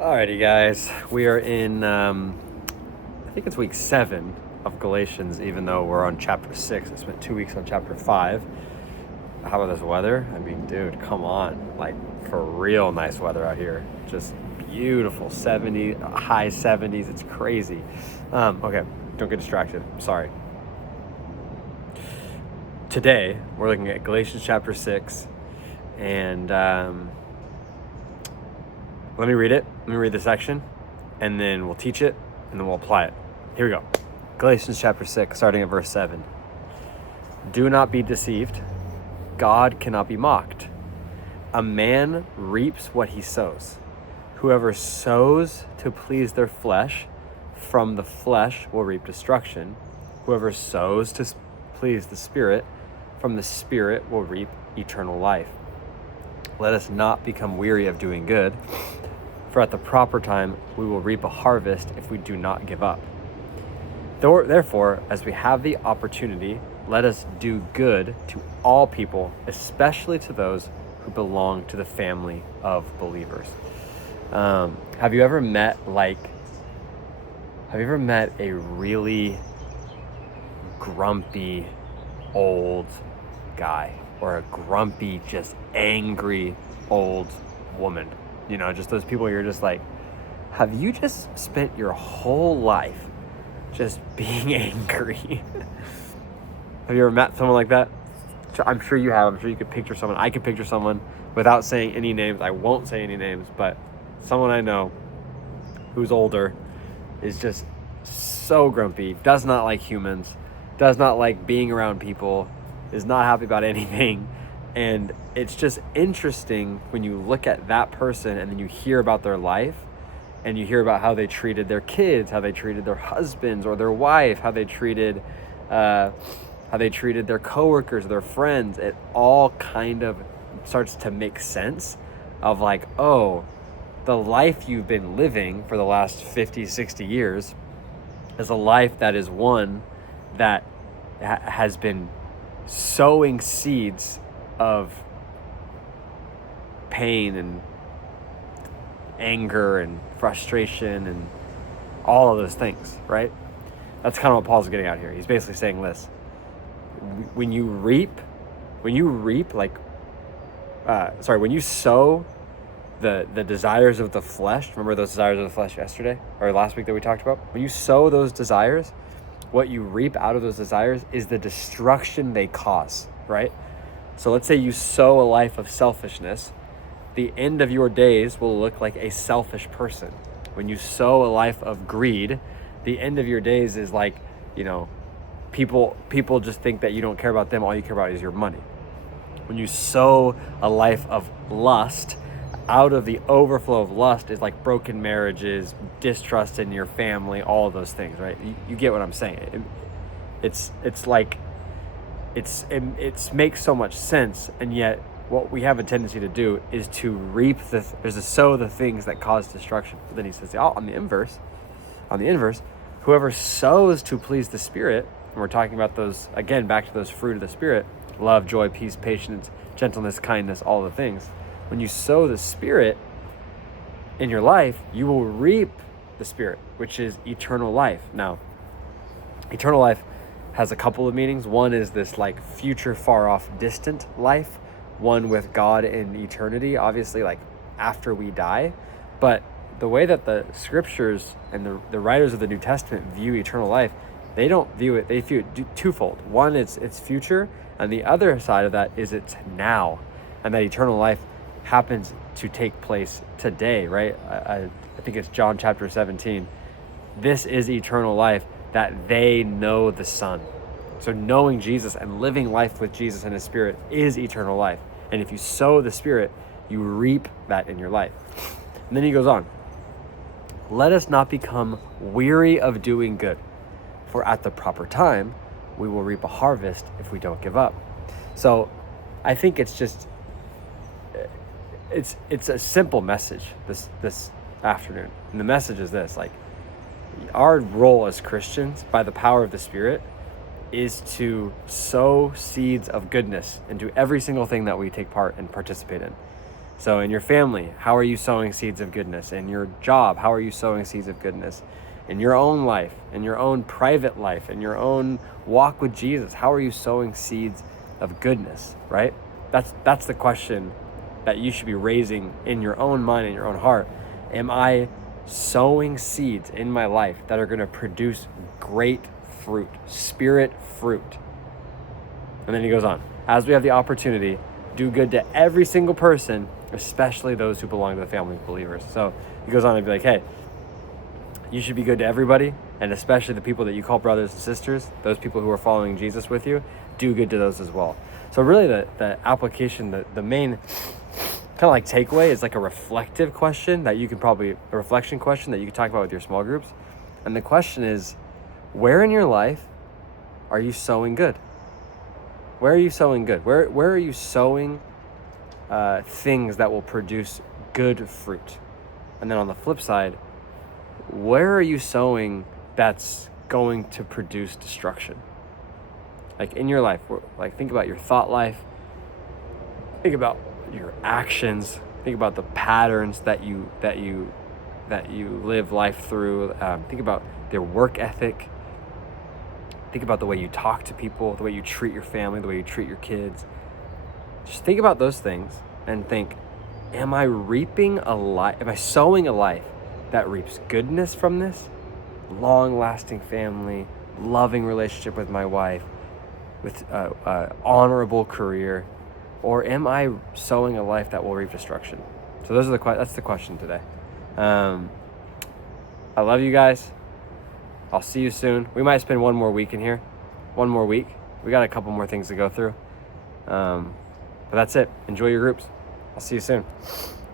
Alrighty, guys. We are in, I think it's week 7 of Galatians, even though we're on chapter 6. I spent 2 weeks on chapter 5. How about this weather? I mean, dude, come on. Like, for real nice weather out here. Just beautiful. 70, high 70s. It's crazy. Okay, don't get distracted. Sorry. Today, we're looking at Galatians chapter 6, and let me read it. Let me read the section, and then we'll teach it, and then we'll apply it. Here we go. Galatians chapter 6, starting at verse 7. Do not be deceived. God cannot be mocked. A man reaps what he sows. Whoever sows to please their flesh, from the flesh will reap destruction. Whoever sows to please the Spirit, from the Spirit will reap eternal life. Let us not become weary of doing good, for at the proper time we will reap a harvest if we do not give up. Therefore, as we have the opportunity, let us do good to all people, especially to those who belong to the family of believers. Have you ever met a really grumpy old guy, or a grumpy, just angry old woman? You know, just those people you're just like, have you just spent your whole life just being angry? Have you ever met someone like that? I'm sure you have. I'm sure you could picture someone. I could picture someone without saying any names. I won't say any names, but someone I know who's older is just so grumpy, does not like humans, does not like being around people, is not happy about anything. And it's just interesting when you look at that person and then you hear about their life and you hear about how they treated their kids, how they treated their husbands or their wife, how they treated their coworkers, their friends. It all kind of starts to make sense of like, oh, the life you've been living for the last 50, 60 years is a life that is one that has been sowing seeds of pain and anger and frustration and all of those things, right? That's kind of what Paul's getting at here. He's basically saying this. When you sow the desires of the flesh, remember those desires of the flesh yesterday or last week that we talked about? When you sow those desires, what you reap out of those desires is the destruction they cause, right? So let's say you sow a life of selfishness. The end of your days will look like a selfish person. When you sow a life of greed, the end of your days is like, you know, people just think that you don't care about them. All you care about is your money. When you sow a life of lust, out of the overflow of lust is like broken marriages, distrust in your family, all of those things, right? You get what I'm saying? It makes so much sense, and yet what we have a tendency to do is to sow the things that cause destruction. But then he says, on the inverse, whoever sows to please the Spirit, and we're talking about those, again, back to those fruit of the Spirit, love, joy, peace, patience, gentleness, kindness, all the things. When you sow the Spirit in your life, you will reap the Spirit, which is eternal life. Now, eternal life has a couple of meanings. One is this like future, far off, distant life, one with God in eternity, obviously like after we die. But the way that the scriptures and the writers of the New Testament view eternal life, they view it twofold. One, it's future, and the other side of that is it's now, and that eternal life happens to take place today, right? I think it's John chapter 17. This is eternal life, that they know the Son. So knowing Jesus and living life with Jesus and his Spirit is eternal life. And if you sow the Spirit, you reap that in your life. And then he goes on. Let us not become weary of doing good, for at the proper time, we will reap a harvest if we don't give up. So I think it's a simple message this afternoon. And the message is this, like, our role as Christians, by the power of the Spirit, is to sow seeds of goodness into every single thing that we take part and participate in. So in your family, how are you sowing seeds of goodness? In your job, how are you sowing seeds of goodness? In your own life, in your own private life, in your own walk with Jesus, how are you sowing seeds of goodness, right? That's the question that you should be raising in your own mind, in your own heart. Am I sowing seeds in my life that are going to produce great fruit, spirit fruit? And then he goes on, as we have the opportunity, do good to every single person, especially those who belong to the family of believers. So he goes on to be like, hey, you should be good to everybody, and especially the people that you call brothers and sisters, those people who are following Jesus with you, do good to those as well. So really the application, the main kind of like takeaway is like a reflective question that you can probably, a reflection question that you can talk about with your small groups. And the question is, where in your life are you sowing good? Where are you sowing good? Where are you sowing things that will produce good fruit? And then on the flip side, where are you sowing that's going to produce destruction? Like in your life, like think about your thought life, think about your actions, think about the patterns that you live life through. Think about their work ethic. Think about the way you talk to people, the way you treat your family, the way you treat your kids. Just think about those things and think, am I sowing a life that reaps goodness from this? Long-lasting family, loving relationship with my wife, with honorable career, or am I sowing a life that will reap destruction? So that's the question today. I love you guys. I'll see you soon. We might spend one more week in here. One more week. We got a couple more things to go through. But that's it. Enjoy your groups. I'll see you soon.